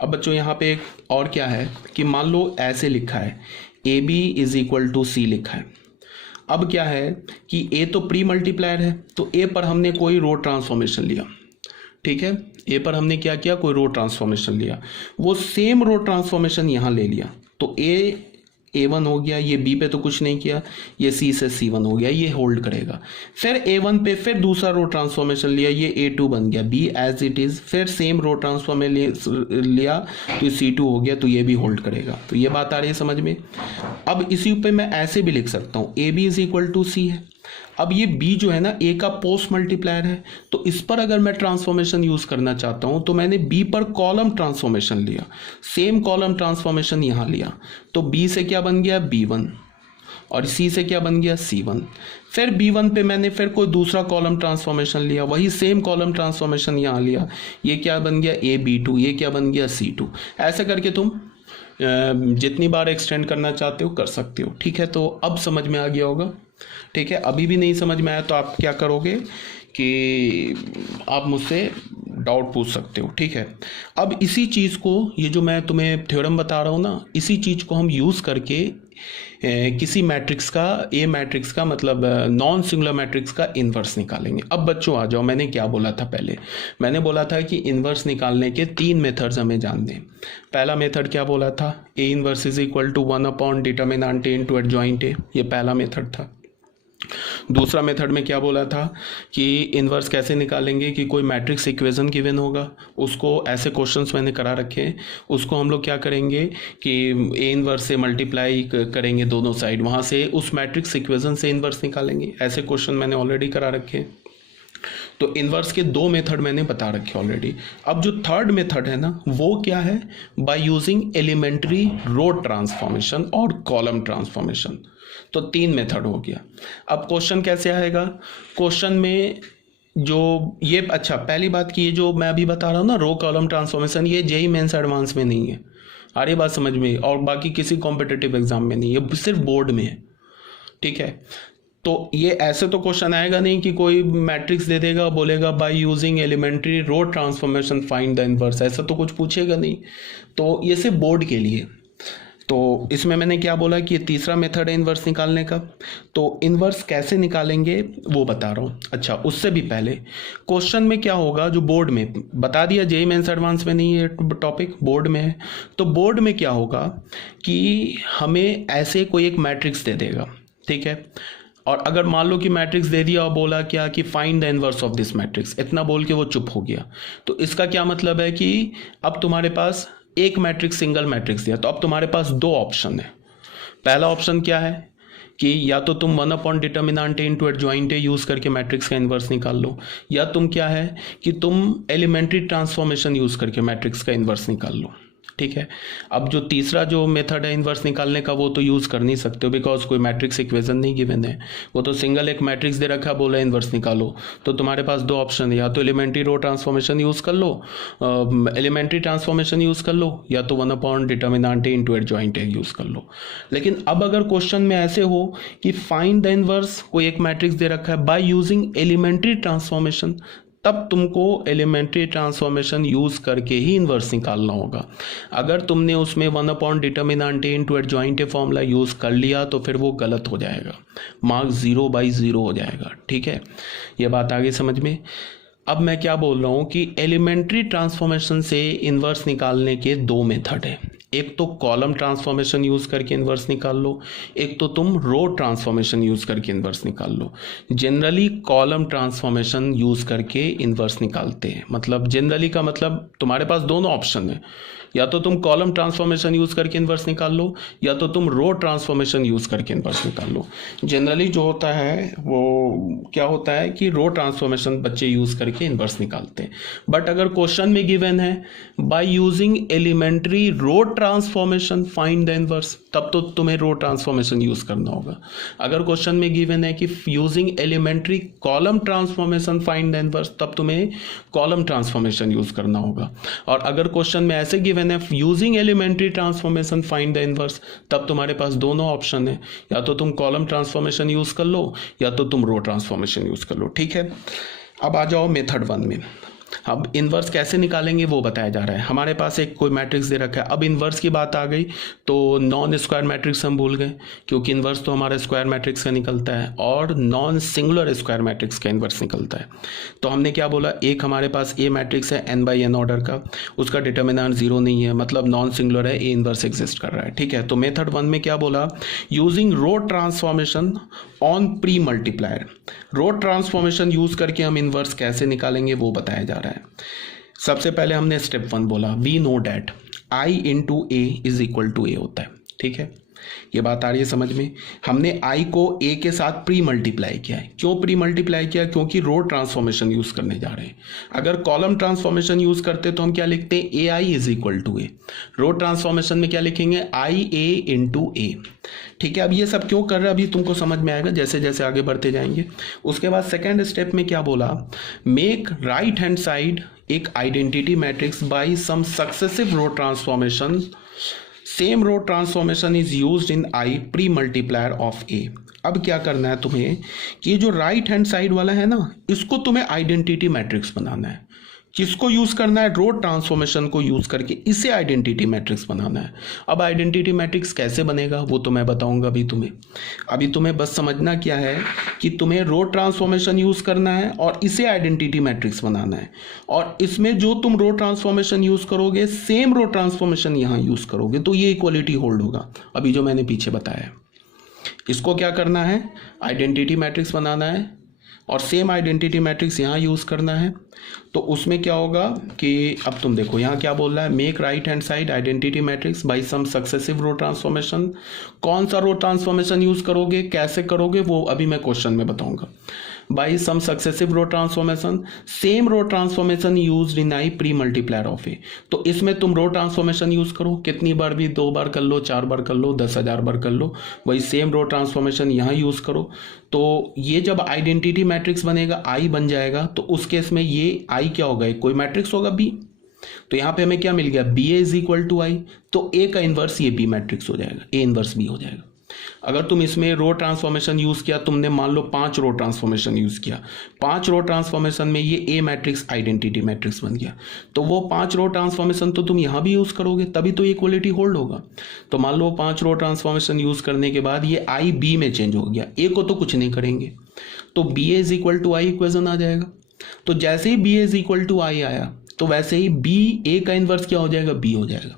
अब बच्चों यहाँ पे एक और क्या है कि मान लो ऐसे लिखा है A B is equal to C लिखा है। अब क्या है कि ए तो प्री मल्टीप्लायर है, तो ए पर हमने कोई रो ट्रांसफॉर्मेशन लिया, ठीक है, ए पर हमने क्या किया, कोई रो ट्रांसफॉर्मेशन लिया, वो सेम रो ट्रांसफॉर्मेशन यहाँ ले लिया, तो A1 हो गया, ये B पे तो कुछ नहीं किया, ये C से C1 हो गया, ये होल्ड करेगा। फिर A1 पे फिर दूसरा रो ट्रांसफॉर्मेशन लिया, ये A2 बन गया, B एज इट इज, फिर सेम रो ट्रांसफॉर्मेशन लिया तो ये C2 हो गया, तो ये भी होल्ड करेगा। तो ये बात आ रही है समझ में। अब इसी पे मैं ऐसे भी लिख सकता हूँ AB is equal to C है। अब ये B जो है ना A का पोस्ट मल्टीप्लायर है, तो इस पर अगर मैं ट्रांसफॉर्मेशन यूज करना चाहता हूं तो मैंने B पर कॉलम ट्रांसफॉर्मेशन लिया, सेम कॉलम ट्रांसफॉर्मेशन यहां लिया, तो B से क्या बन गया B1 और C से क्या बन गया C1। फिर B1 पे मैंने फिर कोई दूसरा कॉलम ट्रांसफॉर्मेशन लिया, वही सेम कॉलम ट्रांसफॉर्मेशन यहाँ लिया, ये क्या बन गया AB2, ये क्या बन गया C2। ऐसे करके तुम जितनी बार एक्सटेंड करना चाहते हो कर सकते हो, ठीक है। तो अब समझ में आ गया होगा, ठीक है। अभी भी नहीं समझ में आया तो आप क्या करोगे कि आप मुझसे डाउट पूछ सकते हो, ठीक है। अब इसी चीज़ को, ये जो मैं तुम्हें थ्योरम बता रहा हूँ ना, इसी चीज़ को हम यूज़ करके किसी मैट्रिक्स का, ए मैट्रिक्स का मतलब नॉन सिंगुलर मैट्रिक्स का इन्वर्स निकालेंगे। अब बच्चों आ जाओ, मैंने क्या बोला था पहले, मैंने बोला था कि इन्वर्स निकालने के 3 मेथड्स हमें जानने। पहला मेथड क्या बोला था, A inverse is equal to 1 upon determinant A into adjoint A, ये पहला मेथड था। दूसरा मेथड में क्या बोला था कि इन्वर्स कैसे निकालेंगे, कि कोई मैट्रिक्स इक्वेशन गिवन होगा, उसको ऐसे क्वेश्चंस मैंने करा रखे हैं, उसको हम लोग क्या करेंगे कि ए इन्वर्स से मल्टीप्लाई करेंगे दोनों साइड, वहाँ से उस मैट्रिक्स इक्वेशन से इन्वर्स निकालेंगे। ऐसे क्वेश्चन मैंने ऑलरेडी करा रखे हैं। तो इन्वर्स के 2 मेथड मैंने बता रखे ऑलरेडी। अब जो थर्ड मेथड है ना, वो क्या है, by using elementary row transformation और कॉलम ट्रांसफॉर्मेशन। तो 3 मेथड हो गया। अब क्वेश्चन कैसे आएगा, क्वेश्चन में जो ये, अच्छा पहली बात कि ये जो मैं अभी बता रहा हूँ ना रो कॉलम ट्रांसफॉर्मेशन, ये जेईई मेंस एडवांस में नहीं है, आ रही बात समझ में, और बाकी किसी कॉम्पिटिटिव एग्जाम में नहीं है, सिर्फ बोर्ड में है, ठीक है। तो ये ऐसे तो क्वेश्चन आएगा नहीं कि कोई मैट्रिक्स दे देगा, बोलेगा by using elementary row transformation find the inverse, ऐसा तो कुछ पूछेगा नहीं। तो ये सिर्फ बोर्ड के लिए। तो इसमें मैंने क्या बोला कि ये तीसरा मेथड है इन्वर्स निकालने का। तो इन्वर्स कैसे निकालेंगे वो बता रहा हूँ। अच्छा, उससे भी पहले क्वेश्चन में क्या होगा, जो बोर्ड में बता दिया, जेईई मेंस एडवांस में नहीं है टॉपिक, बोर्ड में है। तो बोर्ड में क्या होगा कि हमें ऐसे कोई एक मैट्रिक्स दे देगा, ठीक है, और अगर मान लो कि मैट्रिक्स दे दिया और बोला क्या कि find the inverse of this matrix, इतना बोल के वो चुप हो गया। तो इसका क्या मतलब है कि अब तुम्हारे पास एक मैट्रिक्स, सिंगल मैट्रिक्स दिया, तो अब तुम्हारे पास 2 ऑप्शन है। पहला ऑप्शन क्या है कि या तो तुम 1 upon determinant A into adjoint A use करके मैट्रिक्स का इन्वर्स निकाल लो, या तुम क्या है कि तुम एलिमेंट्री ट्रांसफॉर्मेशन यूज करके मैट्रिक्स का इन्वर्स निकाल लो, ठीक है। अब जो तीसरा जो मेथड है इन्वर्स निकालने का, वो तो यूज़ कर नहीं सकते हो, बिकॉज कोई मैट्रिक्स इक्वेशन नहीं गिवन है, वो तो सिंगल एक मैट्रिक्स दे रखा, बोला इन्वर्स निकालो। तो तुम्हारे पास 2 ऑप्शन है, या तो एलिमेंट्री रो ट्रांसफॉर्मेशन यूज़ कर लो, एलिमेंट्री ट्रांसफॉर्मेशन यूज़ कर लो, या तो 1 upon determinant A into adjoint A use कर लो। लेकिन अब अगर क्वेश्चन में ऐसे हो कि फाइंड द इन्वर्स, कोई एक मैट्रिक्स दे रखा है बाय यूजिंग एलिमेंट्री ट्रांसफॉर्मेशन, तब तुमको एलिमेंट्री ट्रांसफॉर्मेशन यूज करके ही इन्वर्स निकालना होगा। अगर तुमने उसमें 1 upon determinant A into adjoint a formula use कर लिया तो फिर वो गलत हो जाएगा, मार्क्स 0/0 हो जाएगा, ठीक है। ये बात आगे समझ में। अब मैं क्या बोल रहा हूँ कि एलिमेंट्री ट्रांसफॉर्मेशन से इन्वर्स निकालने के 2 मेथड है। एक तो कॉलम ट्रांसफॉर्मेशन यूज करके इन्वर्स निकाल लो, एक तो तुम रो ट्रांसफॉर्मेशन यूज करके इन्वर्स निकाल लो। जनरली कॉलम ट्रांसफॉर्मेशन यूज करके इन्वर्स निकालते हैं, मतलब जनरली का मतलब तुम्हारे पास दोनों ऑप्शन है, या तो तुम कॉलम ट्रांसफॉर्मेशन यूज करके इन्वर्स निकाल लो, या तो तुम रो ट्रांसफॉर्मेशन यूज करके इन्वर्स निकाल लो। जनरली जो होता है वो क्या होता है कि रो ट्रांसफॉर्मेशन बच्चे यूज करके इन्वर्स निकालते हैं। बट अगर क्वेश्चन में गिवन है by using elementary row transformation find the inverse, तब तो तुम्हें रो ट्रांसफॉर्मेशन यूज करना होगा। अगर क्वेश्चन में गिवन है कि using elementary column transformation find the inverse, तब तुम्हें कॉलम ट्रांसफॉर्मेशन यूज करना होगा। और अगर क्वेश्चन में ऐसे गिवन है using elementary transformation find the inverse, तब तुम्हारे पास दोनों ऑप्शन है, या तो तुम कॉलम ट्रांसफॉर्मेशन यूज कर लो, या तो तुम रो ट्रांसफॉर्मेशन यूज कर लो, ठीक है। अब आ जाओ मेथड 1 में। अब इन्वर्स कैसे निकालेंगे वो बताया जा रहा है। हमारे पास एक कोई मैट्रिक्स दे रखा है, अब इन्वर्स की बात आ गई तो नॉन स्क्वायर मैट्रिक्स हम भूल गए, क्योंकि इन्वर्स तो हमारा स्क्वायर मैट्रिक्स का निकलता है और नॉन सिंगुलर स्क्वायर मैट्रिक्स का इन्वर्स निकलता है। तो हमने क्या बोला, एक हमारे पास ए मैट्रिक्स है n/n ऑर्डर का, उसका डिटर्मिनेंट 0 नहीं है, मतलब नॉन सिंगुलर है, ए इन्वर्स एग्जिस्ट कर रहा है। ठीक है, तो मेथड 1 में क्या बोला, using row transformation on pre multiplier. Row transformation use करके हम इन्वर्स कैसे निकालेंगे वो बताया जा रहा है। सबसे पहले हमने स्टेप 1 बोला, we know that i into A is equal to A होता है। ठीक है, ये बात आ रही है समझ में। हमने i को a के साथ प्री मल्टीप्लाई किया है। क्यों प्री मल्टीप्लाई किया, क्योंकि रो ट्रांसफॉर्मेशन यूज करने जा रहे हैं। अगर कॉलम ट्रांसफॉर्मेशन यूज करते तो हम क्या लिखते हैं, A I is equal to A. Row transformation में क्या लिखेंगे, आई ए इंटू ए। ठीक है, अब ये सब क्यों कर रहे हैं अभी तुमको समझ में आएगा जैसे जैसे आगे बढ़ते जाएंगे। उसके बाद सेकेंड स्टेप में क्या बोला, मेक राइट हैंड साइड एक identity matrix by some successive row transformation. Same row transformation is used in I pre multiplier of A. अब क्या करना है तुम्हें कि जो राइट हैंड साइड वाला है ना, इसको तुम्हें आइडेंटिटी मैट्रिक्स बनाना है। किसको यूज करना है, रो ट्रांसफॉर्मेशन को यूज करके इसे आइडेंटिटी मैट्रिक्स बनाना है। अब आइडेंटिटी मैट्रिक्स कैसे बनेगा वो तो मैं बताऊंगा अभी तुम्हें। अभी तुम्हें बस समझना क्या है कि तुम्हें रो ट्रांसफॉर्मेशन यूज करना है और इसे आइडेंटिटी मैट्रिक्स बनाना है, और इसमें जो तुम रो ट्रांसफॉर्मेशन यूज करोगे सेम रो ट्रांसफॉर्मेशन यहाँ यूज करोगे, तो ये इक्वलिटी होल्ड होगा। अभी जो मैंने पीछे बताया, इसको क्या करना है, आइडेंटिटी मैट्रिक्स बनाना है और सेम आइडेंटिटी मैट्रिक्स यहाँ यूज़ करना है। तो उसमें क्या होगा कि अब तुम देखो यहाँ क्या बोल रहा है, make right hand side identity matrix by some successive row transformation. कौन सा रो ट्रांसफॉर्मेशन यूज़ करोगे, कैसे करोगे वो अभी मैं क्वेश्चन में बताऊंगा। By some successive row transformation, same row transformation used in I pre multiplier of A. तो इसमें तुम रो ट्रांसफॉर्मेशन यूज करो, कितनी बार भी, 2 बार कर लो, 4 बार कर लो, 10,000 बार कर लो, वही सेम रो ट्रांसफॉर्मेशन यहाँ यूज करो। तो ये जब आइडेंटिटी मैट्रिक्स बनेगा, आई बन जाएगा, तो उस केस में ये आई क्या होगा, कोई मैट्रिक्स होगा बी। तो यहाँ पे हमें क्या मिल गया, B A is equal to I, तो ए का इन्वर्स ये बी मैट्रिक्स हो जाएगा, ए इन्वर्स बी हो जाएगा। अगर तुम इसमें रो ट्रांसफॉर्मेशन यूज किया, तुमने मान लो 5 रो ट्रांसफॉर्मेशन यूज किया, 5 रो ट्रांसफॉर्मेशन में ये ए मैट्रिक्स आइडेंटिटी मैट्रिक्स बन गया, तो वो 5 रो ट्रांसफॉर्मेशन तो तुम यहां भी यूज करोगे, तभी तो इक्वलिटी होल्ड होगा। तो मान लो 5 रो ट्रांसफॉर्मेशन यूज करने के बाद ये आई बी में चेंज हो गया, ए को तो कुछ नहीं करेंगे, तो B A is equal to I equation आ जाएगा। तो जैसे ही B A is equal to I आया, तो वैसे ही बी ए का इन्वर्स क्या हो जाएगा, बी हो जाएगा।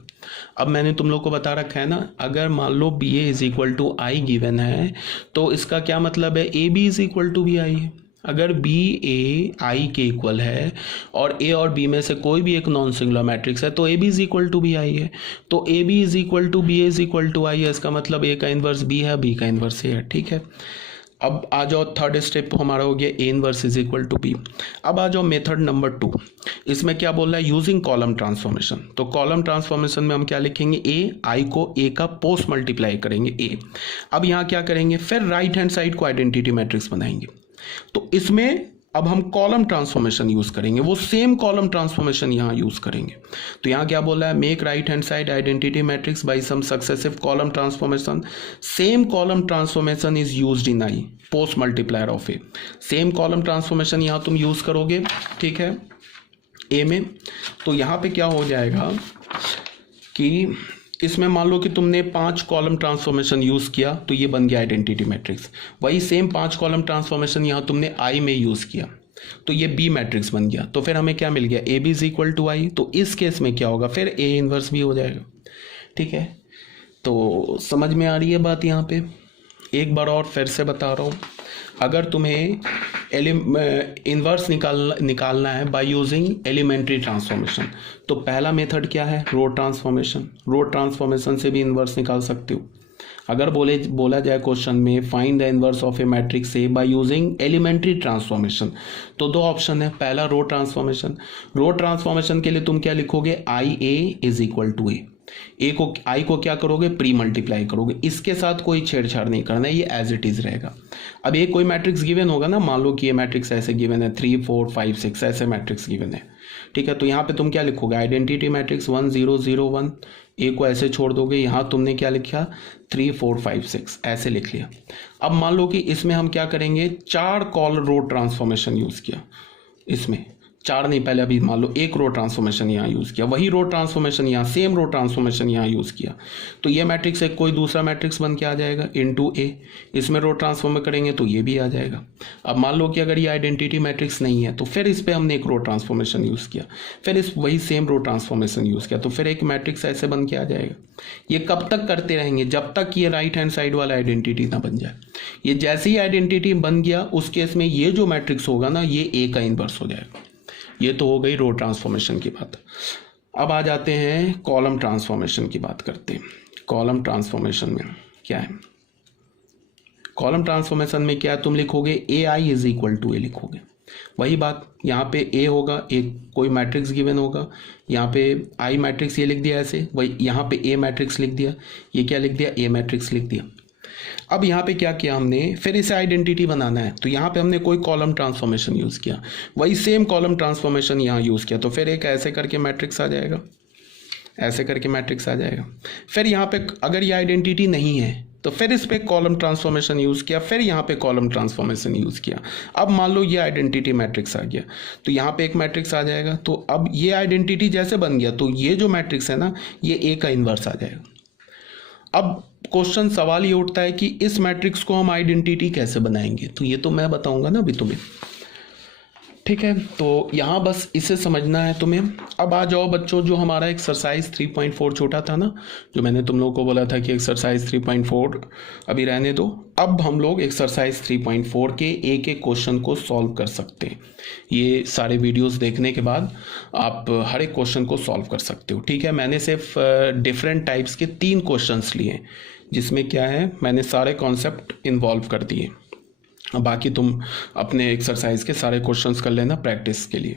अब मैंने तुम लोग को बता रखा है ना, अगर मान लो B A is equal to I given है, तो इसका क्या मतलब है, A B is equal to B I है। अगर बी ए आई के इक्वल है और ए और बी में से कोई भी एक नॉन सिंगुलर मैट्रिक्स है, तो A B is equal to B I है। तो A B is equal to B A is equal to I है, इसका मतलब ए का इन्वर्स बी है, बी का इन्वर्स ए है। ठीक है, अब आ जाओ थर्ड स्टेप हमारा हो गया, A inverse is equal to B. अब आ जाओ मेथड नंबर 2, इसमें क्या बोल रहा है, यूजिंग कॉलम ट्रांसफॉर्मेशन। तो कॉलम ट्रांसफॉर्मेशन में हम क्या लिखेंगे, ए आई को ए का पोस्ट मल्टीप्लाई करेंगे ए। अब यहाँ क्या करेंगे, फिर राइट हैंड साइड को आइडेंटिटी मैट्रिक्स बनाएंगे। तो इसमें अब हम कॉलम ट्रांसफॉर्मेशन यूज करेंगे, वो सेम कॉलम ट्रांसफॉर्मेशन यहाँ यूज करेंगे। तो यहाँ क्या बोला है, make right hand side identity matrix by some successive column transformation, same column transformation is used in I post multiplier of A. Same column transformation यहाँ तुम यूज करोगे, ठीक है, ए में। तो यहाँ पे क्या हो जाएगा कि इसमें मान लो कि तुमने 5 कॉलम ट्रांसफॉर्मेशन यूज किया, तो ये बन गया आइडेंटिटी मैट्रिक्स। वही सेम 5 कॉलम ट्रांसफॉर्मेशन यहाँ तुमने आई में यूज किया, तो ये बी मैट्रिक्स बन गया। तो फिर हमें क्या मिल गया, A B is equal to I. तो इस केस में क्या होगा, फिर ए इनवर्स भी हो जाएगा। ठीक है, तो समझ में आ रही है बात। यहाँ पे एक बार और फिर से बता रहा हूँ, अगर तुम्हें इन्वर्स निकालना है बाय यूजिंग एलिमेंट्री ट्रांसफॉर्मेशन, तो पहला मेथड क्या है, रो ट्रांसफॉर्मेशन। रो ट्रांसफॉर्मेशन से भी इन्वर्स निकाल सकते हो। अगर बोला जाए क्वेश्चन में find the inverse of A matrix A by using elementary transformation, तो 2 ऑप्शन है। पहला रो ट्रांसफॉर्मेशन, रो ट्रांसफॉर्मेशन के लिए तुम क्या लिखोगे, आई ए इज इक्वल टू ए। आई को क्या करोगे, प्री मल्टीप्लाई करोगे, इसके साथ कोई छेड़छाड़ नहीं करना है, ये एज इट इज रहेगा। अब एक कोई मैट्रिक्स गिवन होगा ना, मान लो कि ये मैट्रिक्स ऐसे गिवन है 3 4 5 6 ऐसे मैट्रिक्स गिवन है, ठीक है। तो यहाँ पे तुम क्या लिखोगे, आइडेंटिटी मैट्रिक्स 1 0 0 1, ए को ऐसे छोड़ दोगे। यहाँ तुमने क्या लिखा, 3 4 5 6 ऐसे लिख लिया। अब मान लो कि इसमें हम क्या करेंगे, 4 कॉल रो ट्रांसफॉर्मेशन यूज किया, इसमें 4 नहीं, पहले अभी मान लो एक रो ट्रांसफॉर्मेशन यहाँ यूज़ किया, वही रो ट्रांसफॉर्मेशन यहाँ, सेम रो ट्रांसफॉर्मेशन यहाँ यूज़ किया, तो ये मैट्रिक्स एक कोई दूसरा मैट्रिक्स बन के आ जाएगा इनटू ए। इसमें रो ट्रांसफॉर्म करेंगे तो ये भी आ जाएगा। अब मान लो कि अगर ये आइडेंटिटी मैट्रिक्स नहीं है तो फिर इस पर हमने एक रो ट्रांसफॉर्मेशन यूज़ किया, फिर इस वही सेम रो ट्रांसफॉर्मेशन यूज़ किया, तो फिर एक मैट्रिक्स ऐसे बन के आ जाएगा। ये कब तक करते रहेंगे? जब तक ये राइट हैंड साइड वाला आइडेंटिटी ना बन जाए। ये जैसे ही आइडेंटिटी बन गया उस केस में ये जो मैट्रिक्स होगा ना, ये ए का इनवर्स हो जाएगा। ये तो हो गई रो ट्रांसफॉर्मेशन की बात। अब आ जाते हैं कॉलम ट्रांसफॉर्मेशन की बात करते हैं। कॉलम ट्रांसफॉर्मेशन में क्या है? कॉलम ट्रांसफॉर्मेशन में क्या है? तुम लिखोगे ए आई इज इक्वल टू ए लिखोगे। वही बात, यहाँ पे ए होगा, एक कोई मैट्रिक्स गिवन होगा, यहाँ पे आई मैट्रिक्स ये लिख दिया ऐसे, वही यहाँ पे ए मैट्रिक्स लिख दिया, ये क्या लिख दिया? ए मैट्रिक्स लिख दिया। अब यहाँ पे क्या किया हमने? फिर इसे आइडेंटिटी बनाना है तो यहाँ पे हमने कोई कॉलम ट्रांसफॉर्मेशन यूज़ किया, वही सेम कॉलम ट्रांसफॉर्मेशन यहाँ यूज़ किया, तो फिर एक ऐसे करके मैट्रिक्स आ जाएगा, ऐसे करके मैट्रिक्स आ जाएगा। फिर यहाँ पे अगर ये आइडेंटिटी नहीं है तो फिर इस पे कॉलम ट्रांसफॉर्मेशन यूज़ किया, फिर यहाँ पे कॉलम ट्रांसफॉर्मेशन यूज़ किया। अब मान लो ये आइडेंटिटी मैट्रिक्स आ गया तो यहाँ पे एक मैट्रिक्स आ जाएगा। तो अब ये आइडेंटिटी जैसे बन गया तो ये जो मैट्रिक्स है ना, ये ए का इन्वर्स आ जाएगा। अब क्वेश्चन सवाल ये उठता है कि इस मैट्रिक्स को हम आइडेंटिटी कैसे बनाएंगे, तो ये तो मैं बताऊंगा ना अभी तुम्हें, ठीक है। तो यहाँ बस इसे समझना है तुम्हें। अब आ जाओ बच्चों, जो हमारा एक्सरसाइज 3.4 छोटा था ना, जो मैंने तुम लोगों को बोला था कि एक्सरसाइज 3.4 अभी रहने दो। अब हम लोग एक्सरसाइज 3.4 के एक एक क्वेश्चन को सॉल्व कर सकते हैं। ये सारे वीडियोस देखने के बाद आप हर एक क्वेश्चन को सॉल्व कर सकते हो, ठीक है। मैंने सिर्फ डिफरेंट टाइप्स के 3 क्वेश्चंस लिए, जिसमें क्या है, मैंने सारे कॉन्सेप्ट इन्वॉल्व कर दिए। बाकी तुम अपने एक्सरसाइज के सारे क्वेश्चंस कर लेना प्रैक्टिस के लिए।